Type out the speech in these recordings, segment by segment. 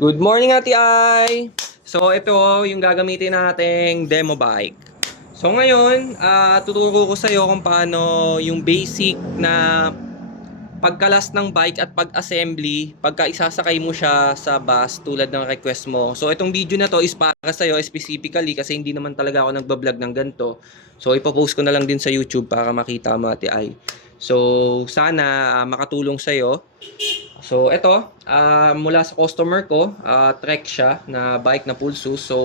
Good morning, Ate Ay! So, ito yung gagamitin nating demo bike. So, ngayon, tuturo ko sa iyo kung paano yung basic na pagkalas ng bike at pag-assembly pagka isasakay mo siya sa bus tulad ng request mo. So, itong video na to is para sa iyo specifically kasi hindi naman talaga ako nagbablog ng ganito. So, ipopost ko na lang din sa YouTube para makita mo, Ate Ay. So, sana makatulong sa iyo. So, ito, mula sa customer ko, Trek siya na bike na Pulsus. So,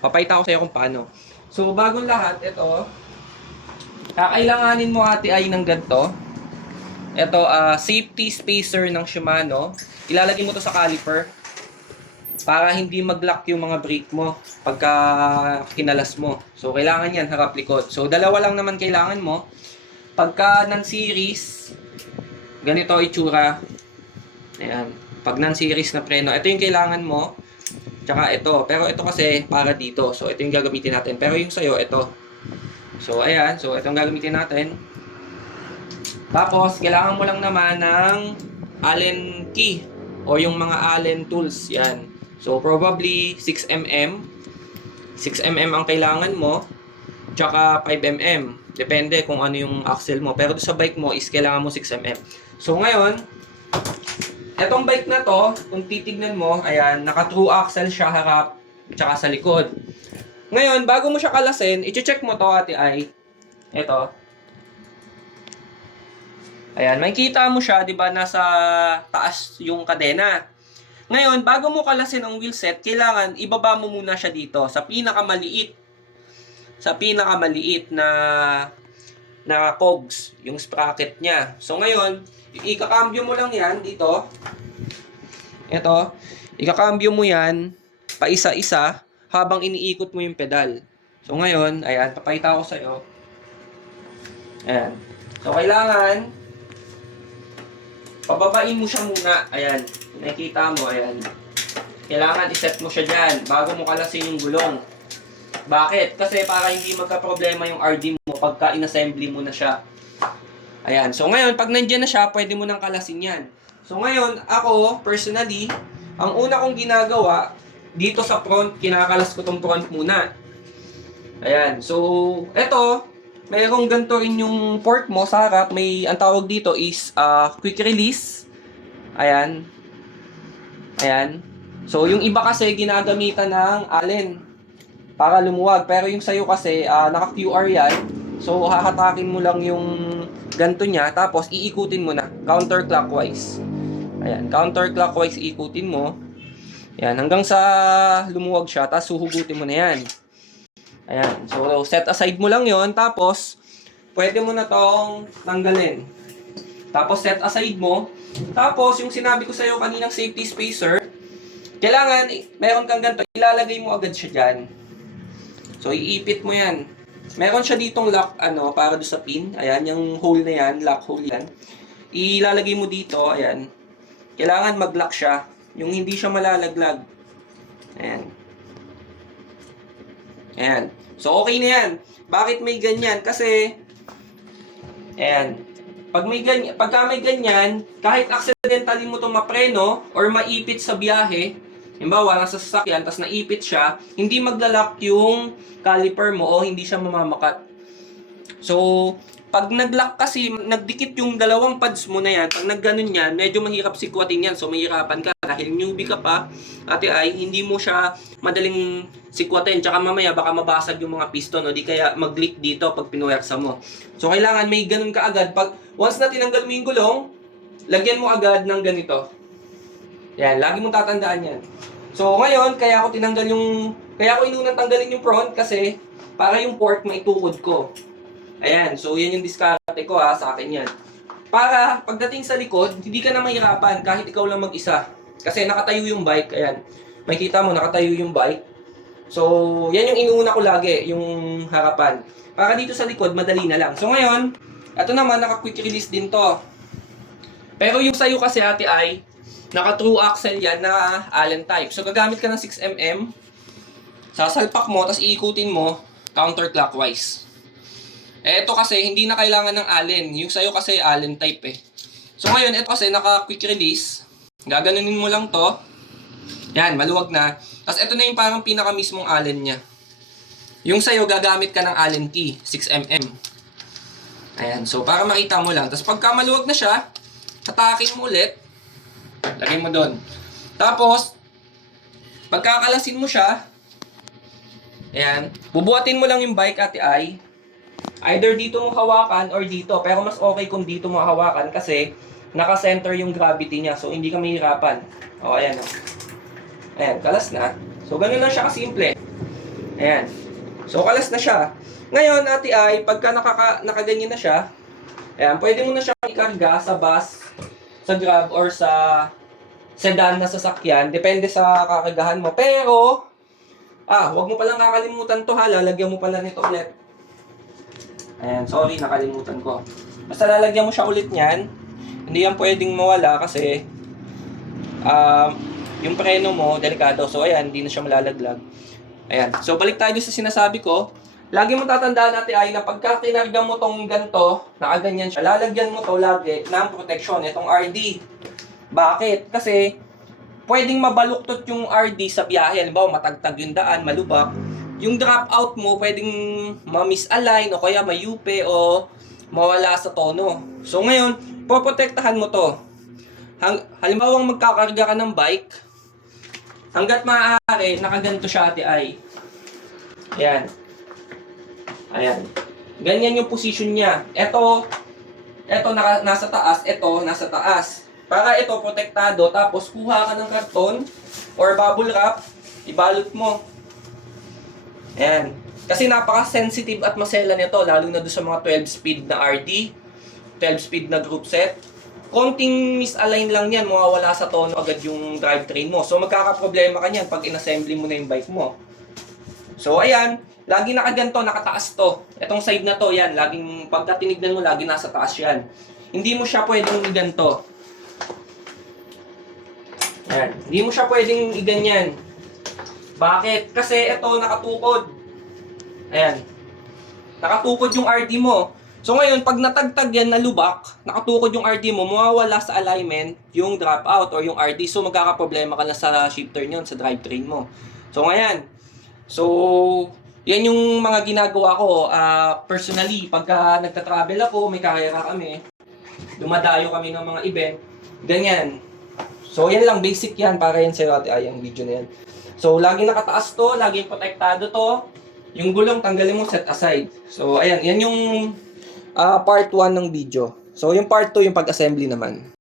papayta ko sa iyo kung paano. So, bagong lahat, ito, kakailanganin mo, Ate Ay, ng ganito. Ito, safety spacer ng Shimano. Ilalagay mo to sa caliper para hindi mag-lock yung mga brake mo pagka kinalas mo. So, kailangan yan, harap likod. So, dalawa lang naman kailangan mo. Pagka non-series, ganito itsura. Ayan. Pag non-series na preno, ito yung kailangan mo. Tsaka ito. Pero ito kasi para dito. So, ito yung gagamitin natin. Pero yung sa'yo, ito. So, ayan. So, ito yung gagamitin natin. Tapos, kailangan mo lang naman ng Allen key o yung mga Allen tools. Yan. So, probably 6mm. 6mm ang kailangan mo. Tsaka 5mm. Depende kung ano yung axle mo. Pero sa bike mo is kailangan mo 6mm. So, ngayon, etong bike na to, kung titignan mo, ayan, naka-true axle siya harap tsaka sa likod. Ngayon, bago mo siya kalasin, i-check mo to, Ate Ay. Ito. Ayan, makikita mo siya, 'di ba, nasa taas yung kadena. Ngayon, bago mo kalasin ang wheel set, kailangan ibaba mo muna siya dito sa pinakamaliit. Sa pinakamaliit na cogs, yung sprocket niya. So ngayon, ikakambyo mo lang 'yan dito. Ito, ikakambyo mo 'yan paisa-isa habang iniikot mo yung pedal. So ngayon, ayan, papakita ko sa iyo. Ayan. So kailangan pababain mo siya muna. Ayan. Nakikita mo. Ayan. Kailangan iset mo siya dyan bago mo kalasin yung gulong. Bakit? Kasi para hindi magka-problema yung RD mo pagka in-assembly mo na siya. Ayan. So ngayon, pag nandyan na siya, pwede mo nang kalasin yan. So ngayon, ako, personally, ang una kong ginagawa, dito sa front, kinakalas ko tong front muna. Ayan. So, eto, mayroong ganito rin yung port mo sa harap. May, ang tawag dito is quick release. Ayan. Ayan. So, yung iba kasi ginagamitan ng Allen para lumuwag. Pero yung sa'yo kasi, naka-QR yan. So, hahatakin mo lang yung ganito niya. Tapos, iikutin mo na. Counterclockwise. Ayan. Counterclockwise iikutin mo. Ayan. Hanggang sa lumuwag siya. Tapos, suhugutin mo na yan. Ayan. So, set aside mo lang yon. Tapos, pwede mo na tong tanggalin. Tapos, set aside mo. Tapos, yung sinabi ko sa'yo kaninang safety spacer, kailangan, meron kang ganito, ilalagay mo agad siya dyan. So, iipit mo yan. Meron siya ditong lock, para doon sa pin. Ayan, yung hole na yan, lock hole yan. Ilalagay mo dito, ayan. Kailangan mag-lock siya. Yung hindi siya malalaglag. Ayan. Ayan. So, okay na yan. Bakit may ganyan? Kasi, ayan. Pagka may ganyan, kahit accidentally mo itong mapreno or maipit sa biyahe, halimbawa, nasa sasakyan, tapos naipit siya, hindi maglalak yung caliper mo o hindi siya mamamakat. So, pag nag-lock kasi, nagdikit yung dalawang pads mo na yan, pag nagganon yan, medyo mahirap sikwatin yan. So, mahirapan ka. Dahil newbie ka pa, Ate Ay, hindi mo siya madaling sikwatin. Tsaka mamaya, baka mabasag yung mga piston, o di kaya mag-leak dito pag pinuwersa mo. So, kailangan may ganon ka agad. Pag, once na tinanggal mo yung gulong, lagyan mo agad ng ganito. Yan, lagi mong tatandaan yan. So, ngayon, kaya ako inunang tanggalin yung front kasi para yung port maitukod ko. Ayan, so yan yung diskarte ko sa akin yan. Para pagdating sa likod, hindi ka na mahirapan kahit ikaw lang mag-isa. Kasi nakatayo yung bike, ayan. Makikita mo, nakatayo yung bike. So, yan yung inuuna ko lagi, yung harapan. Para dito sa likod, madali na lang. So ngayon, ito naman, naka-quick release din to. Pero yung sa'yo kasi, Ate Ay, naka-true axle yan na Allen type. So, gagamit ka ng 6mm. Sasalpak mo, tapos iikutin mo counterclockwise. Ito kasi, hindi na kailangan ng Allen. Yung sa'yo kasi, Allen type eh. So ngayon, ito kasi, naka-quick release. Gaganunin mo lang to. Yan, maluwag na. Tapos ito na yung parang pinaka mismong allen niya. Yung sa'yo, gagamit ka ng allen key, 6mm. Ayan, so para makita mo lang. Tapos pagka maluwag na siya, hatakin mo ulit. Lagay mo doon. Tapos, pagkakalasin mo siya, ayan, bubuhatin mo lang yung bike, Ate Ay. Either dito mo hawakan or dito. Pero mas okay kung dito mo hawakan kasi naka-center yung gravity niya. So, hindi ka mahirapan. O, ayan. Ayan, kalas na. So, ganun lang siya kasimple. Ayan. So, kalas na siya. Ngayon, Ate Ay, pagka nakaganyan na siya, ayan, pwede mo na siya ikarga sa bus, sa Grab, or sa sedan na sasakyan. Depende sa kakargahan mo. Pero, huwag mo palang kakalimutan to ha. Lalagyan mo pala nito ulit. Ayan, sorry, nakalimutan ko. Basta lalagyan mo siya ulit niyan. Hindi yan pwedeng mawala kasi yung preno mo, delikado. So, ayan, hindi na siya malalaglag. Ayan. So, balik tayo sa sinasabi ko. Lagi mo tatandaan natin ay na pagka kinarga mo tong ganito, nakaganyan siya, lalagyan mo to lagi ng protection, itong RD. Bakit? Kasi, pwedeng mabaluktot yung RD sa biyahe. Halimbawa, matagtag yung daan, malubak. Yung drop out mo, pwedeng ma-misalign o kaya mayupe o mawala sa tono. So, ngayon, poprotektahan mo to. Halimbawa, magkakarga ka ng bike, hanggat maaari, nakaganto siya, Ate Ay. Ayan. Ayan. Ganyan yung position niya. Ito nasa taas, ito nasa taas. Para ito protektado, tapos kuha ka ng karton or bubble wrap, ibalot mo. Ayan. Kasi napaka-sensitive at masela nito, lalo na doon sa mga 12-speed na RD, 12-speed na group set. Konting misalign lang yan, mawawala sa tono agad yung drivetrain mo. So magkakaproblema ka niyan pag inassembly mo na yung bike mo. So ayan, lagi nakaganto, nakataas to. Etong side na to, yan, laging pagka tinignan mo, lagi nasa taas yan. Hindi mo siya pwedeng iganto. Ayan, hindi mo siya pwedeng iganyan. Bakit? Kasi ito nakatukod. Ayan. Nakatukod yung RD mo. So ngayon, pag natagtag yan na lubak, nakatukod yung RD mo, mawawala sa alignment yung dropout or yung RD. So magkakaproblema ka na sa shifter nyon, sa drivetrain mo. So ngayon, yan yung mga ginagawa ko. Personally, pagka nagta-travel ako, may karera kami, dumadayo kami ng mga event, ganyan. So yan lang, basic yan, para yan sa'yo, Ate Ay, ang video na yan. So laging nakataas to, laging protektado to. Yung gulong, tanggalin mo, set aside. So ayan, yan yung part 1 ng video. So yung part 2, yung pag-assembly naman.